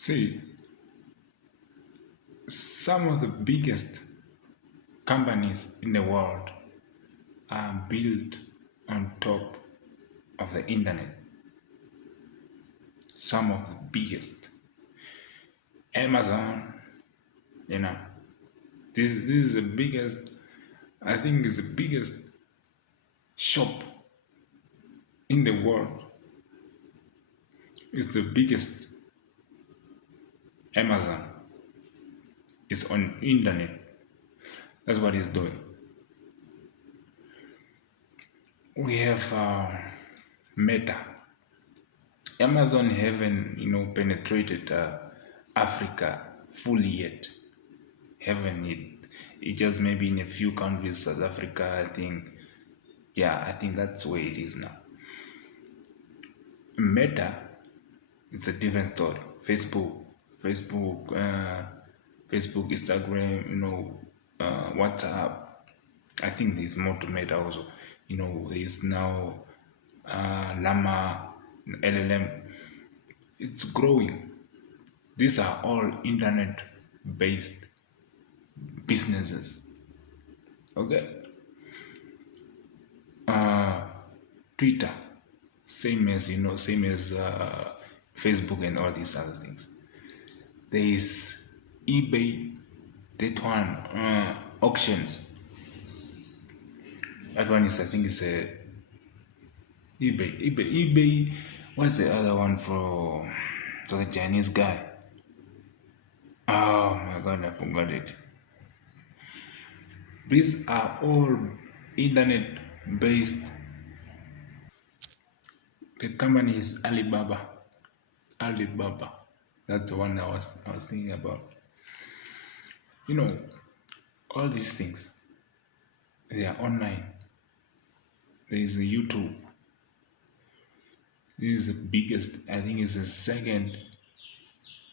See, some of the biggest companies in the world are built on top of the internet. Some of the biggest. Amazon, you know, this is the biggest, I think is the biggest shop in the world. It's the biggest. Amazon is on internet. That's what it's doing. We have Meta. Amazon haven't penetrated Africa fully yet. Haven't it just maybe in a few countries, South Africa, I think. Yeah, I think that's where it is now. Meta, it's a different story. Facebook, Instagram, WhatsApp. I think there's more to Meta also. There's now Llama, LLM. It's growing. These are all internet-based businesses. Okay. Twitter, same as Facebook and all these other things. There is eBay, that one, auctions. That one is, I think, it's a eBay. What's the other one for the Chinese guy? Oh my God, I forgot it. These are all internet-based. The company is Alibaba. That's the one I was thinking about. All these things, they are online. There is a YouTube. This is the biggest, I think it's the second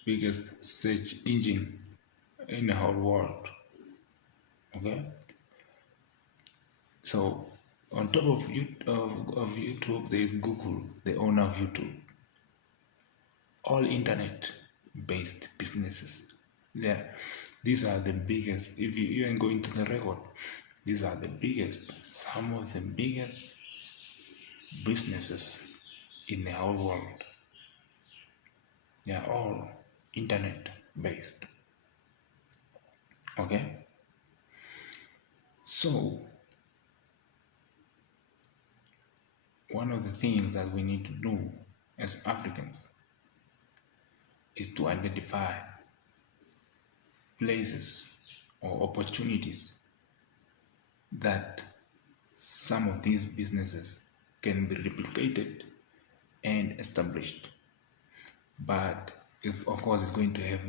biggest search engine in the whole world. Okay? So on top of YouTube, there is Google, the owner of YouTube. All internet-based businesses. Yeah, these are the biggest. If you even go into the record, these are the biggest. Some of the biggest businesses in the whole world. They are all internet-based. Okay. So one of the things that we need to do as Africans is to identify places or opportunities that some of these businesses can be replicated and established. But if, of course, it's going to have,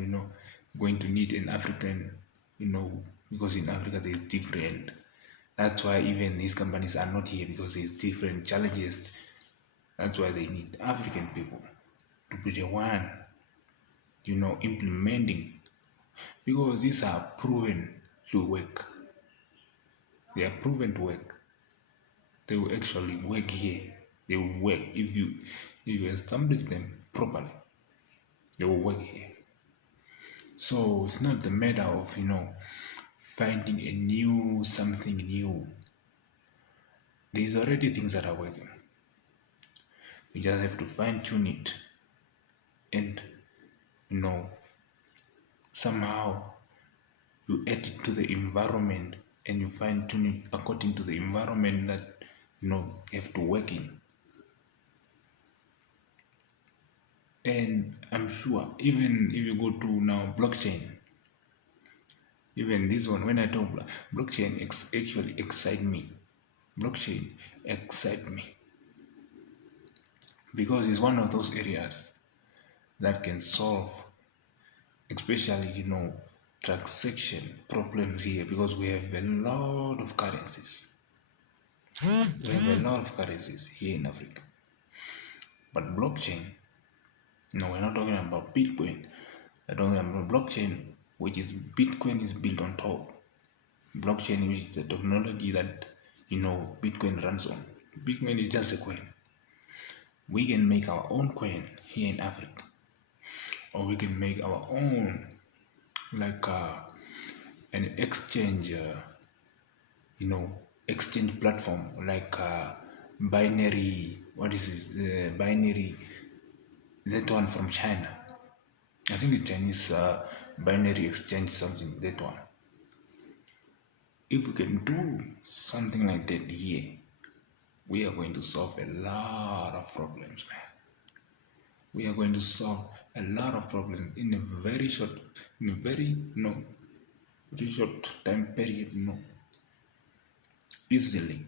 going to need an African, because in Africa there's different. That's why even these companies are not here, because there's different challenges. That's why they need African people to be the one, implementing, because these are proven to work. They are proven to work. They will actually work here. They will work if you establish them properly. They will work here. So it's not the matter of finding something new. There's already things that are working. You just have to fine tune it, and somehow you add it to the environment, and you fine tune it according to the environment that you have to work in. And I'm sure even if you go to now blockchain, even this one, when I talk blockchain, actually excites me. Blockchain excites me because it's one of those areas that can solve, especially transaction problems here, because we have a lot of currencies. We have a lot of currencies here in Africa. But blockchain, we're not talking about Bitcoin. We're talking about blockchain, which is Bitcoin is built on top. Blockchain, which is the technology that Bitcoin runs on. Bitcoin is just a coin. We can make our own coin here in Africa. or we can make our own, like an exchange, exchange platform, like binary. What is it? Binary. That one from China. I think it's Chinese binary exchange something. That one. If we can do something like that here, we are going to solve a lot of problems, man. We are going to solve a lot of problems in a very short, in a very very short time period, easily.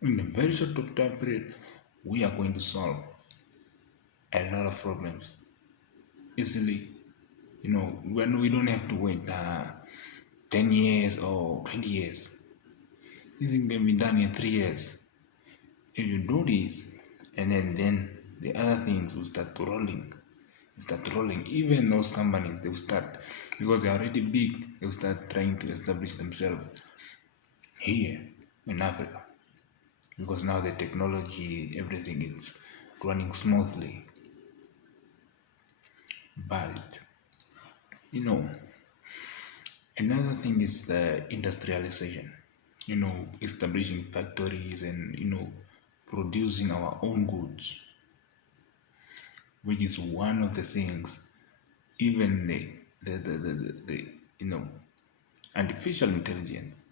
In a very short of time period, we are going to solve a lot of problems easily. When we don't have to wait 10 years or 20 years. This thing can be done in 3 years. If you do this, and then the other things will start rolling. Even those companies, they will start, because they are already big, they will start trying to establish themselves here in Africa, because now the technology, everything is running smoothly. But another thing is the industrialization, establishing factories and producing our own goods, which is one of the things. Even the artificial intelligence.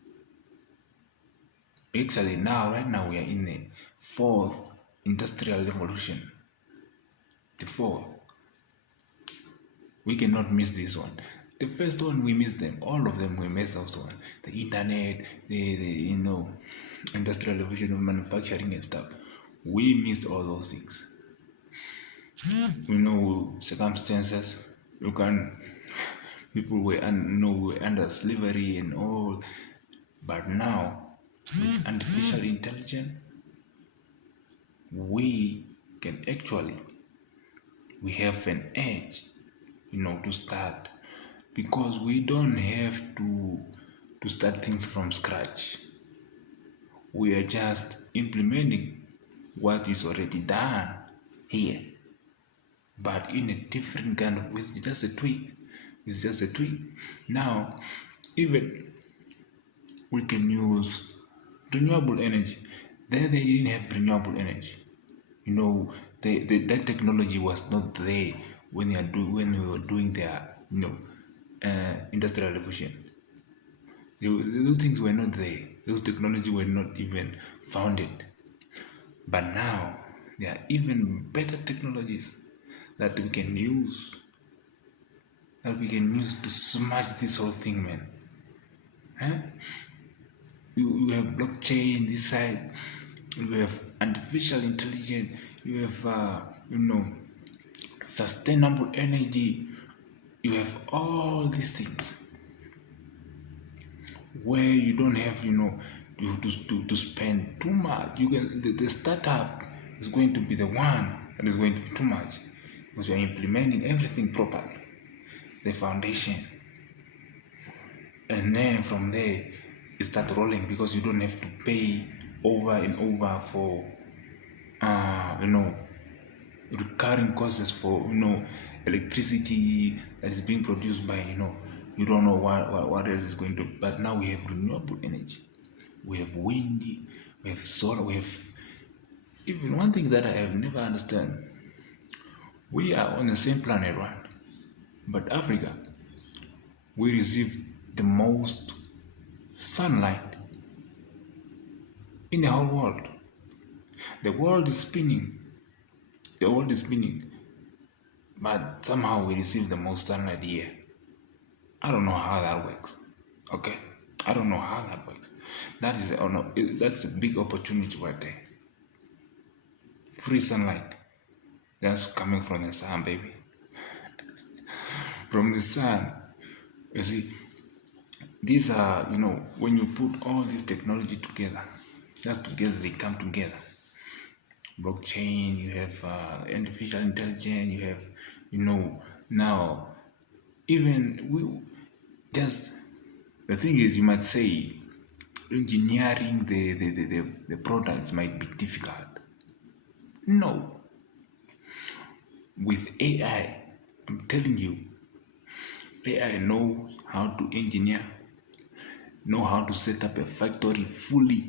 Actually, right now we are in the fourth industrial revolution. The fourth. We cannot miss this one. The first one, we missed them. All of them we missed also. The internet, the industrial revolution of manufacturing and stuff. We missed all those things. Circumstances. People were under slavery and all. But now, with artificial intelligence, we can actually, we have an edge, to start, because we don't have to start things from scratch. We are just implementing what is already done here, but in a different kind of way. It's just a tweak. Now, even we can use renewable energy. There they didn't have renewable energy. That technology was not there when we were doing their industrial revolution. Those things were not there. Those technology were not even founded. But now there are even better technologies that we can use. To smash this whole thing, man. You have blockchain this side. You have artificial intelligence. You have sustainable energy. You have all these things where you don't have to spend too much. The startup is going to be the one that is going to be too much, because you are implementing everything properly, the foundation, and then from there it starts rolling, because you don't have to pay over and over for recurring costs for electricity that is being produced by you don't know what else is going to. But now we have renewable energy, we have wind, we have solar, we have even one thing that I have never understand. We are on the same planet, right? But Africa, we receive the most sunlight in the whole world. The world is spinning, but somehow we receive the most sunlight here. I don't know how that works. Okay, I don't know how that works. That's a big opportunity right there. Free sunlight, just coming from the sun, baby. From the sun. You see, these are when you put all this technology together, they come together. Blockchain, you have artificial intelligence, you have now even the thing is, you might say engineering the products might be difficult, No. With AI, I'm telling you, AI knows how to engineer, know how to set up a factory fully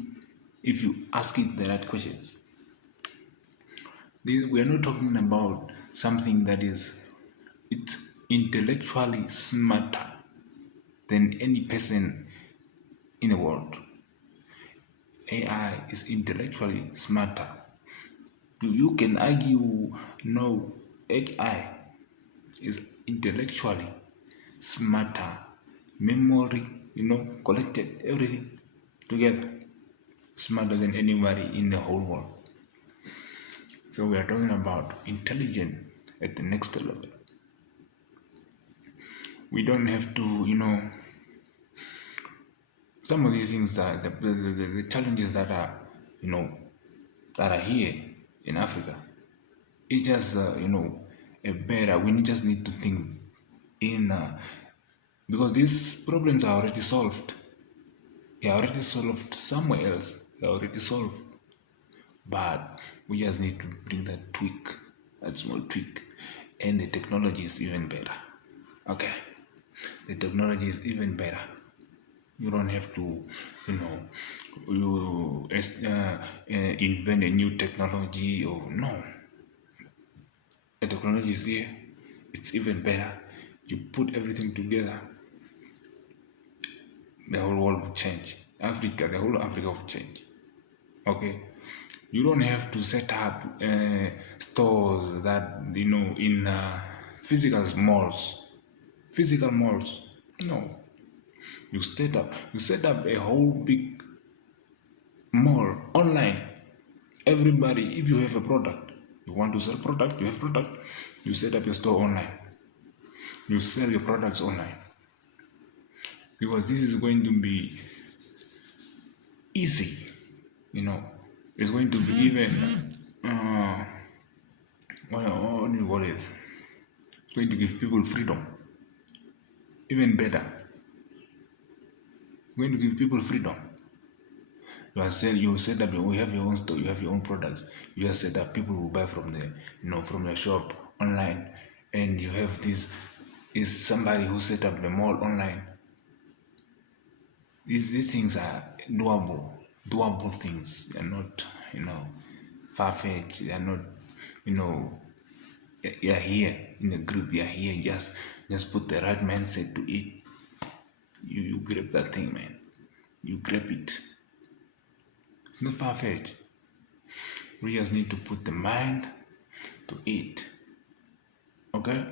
if you ask it the right questions. We are not talking about something that it's intellectually smarter than any person in the world. AI is intellectually smarter. You can argue no, AI is intellectually smarter, memory, collected everything together, smarter than anybody in the whole world. So we are talking about intelligence at the next level. We don't have to, some of these things are the challenges that are, that are here in Africa. It's just, a better. We just need to think in, because these problems are already solved. They are already solved somewhere else. They are already solved. But we just need to bring that tweak, that small tweak, and the technology is even better. Okay, the technology is even better. You don't have to, invent a new technology or no. The technology is here. It's even better. You put everything together, the whole world will change. The whole Africa will change. Okay, you don't have to set up stores that in physical malls. No, you set up a whole big mall online. Everybody, if you have a product, you want to sell product, you have product, you set up your store online. You sell your products online, because this is going to be easy. It's going to be even what do you call it? It's going to give people freedom. Even better. It's going to give people freedom. You set up, you have your own store, you have your own products. You just set up, people will buy from from your shop online, and you have this is somebody who set up the mall online. These things are doable things. They're not, far-fetched. They're not, you're here in the group. You're here. Just put the right mindset to it. You grab that thing, man. You grab it. It's not far-fetched. We just need to put the mind to it. Okay?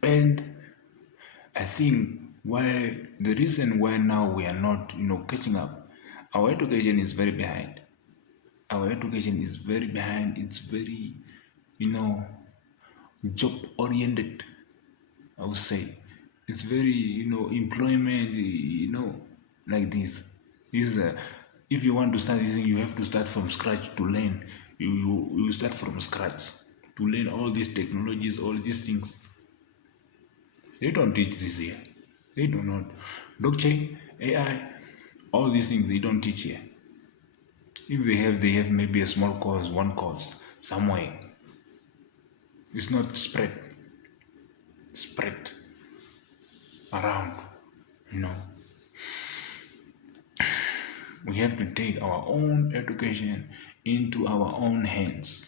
And I think the reason why now we are not, catching up, our education is very behind. It's very, job oriented. I would say it's very, employment, like this. If you want to start this thing, you have to start from scratch to learn. You start from scratch to learn all these technologies, all these things. They don't teach this here. They do not. Blockchain, AI, all these things they don't teach here. If they have maybe a small course, one course somewhere. It's not spread around. We have to take our own education into our own hands.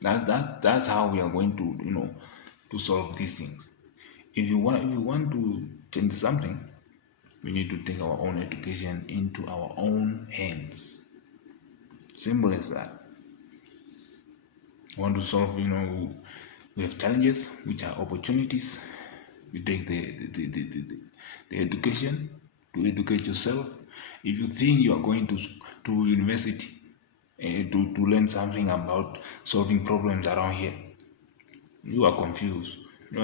That's how we are going to to solve these things. If you want to change something, we need to take our own education into our own hands. Simple as that. We want to solve, we have challenges which are opportunities. You take the education to educate yourself. If you think you are going to university to learn something about solving problems around here, you are confused. You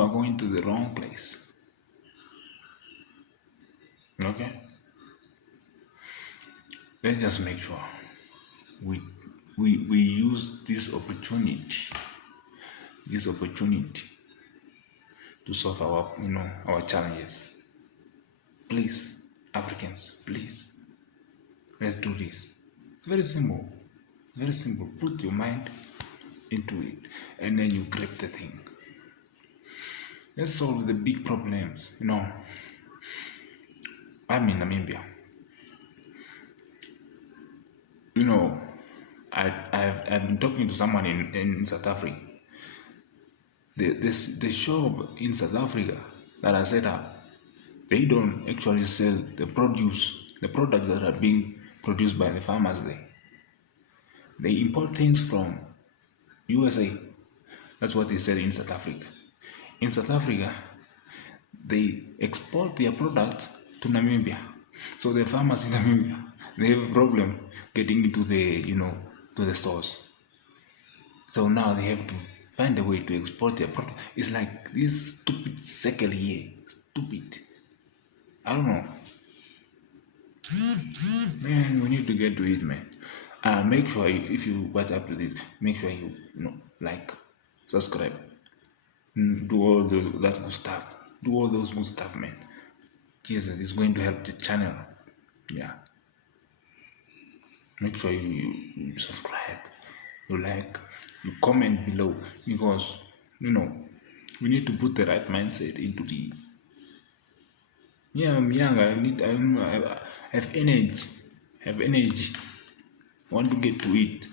are going to the wrong place. Okay? Let's just make sure we use this opportunity to solve our challenges. Please, Africans, please, let's do this. It's very simple. Very simple. Put your mind into it and then you grab the thing. Let's solve the big problems. I'm in Namibia. I've been talking to someone in South Africa. The shop in South Africa that I set up, they don't actually sell the products that are being produced by the farmers there. They import things from USA. That's what they sell in South Africa. In South Africa, they export their products to Namibia. So the farmers in Namibia, they have a problem getting into to the stores. So now they have to find a way to export their product. It's like this stupid cycle here. Stupid. I don't know. Man, we need to get to it, man. Make sure if you watch up to this, make sure you like, subscribe, do all that good stuff. Do all those good stuff, man. Jesus is going to help the channel. Yeah. Make sure you subscribe, you like, you comment below, because we need to put the right mindset into this. Yeah, I'm young. I have energy. Want to get to it.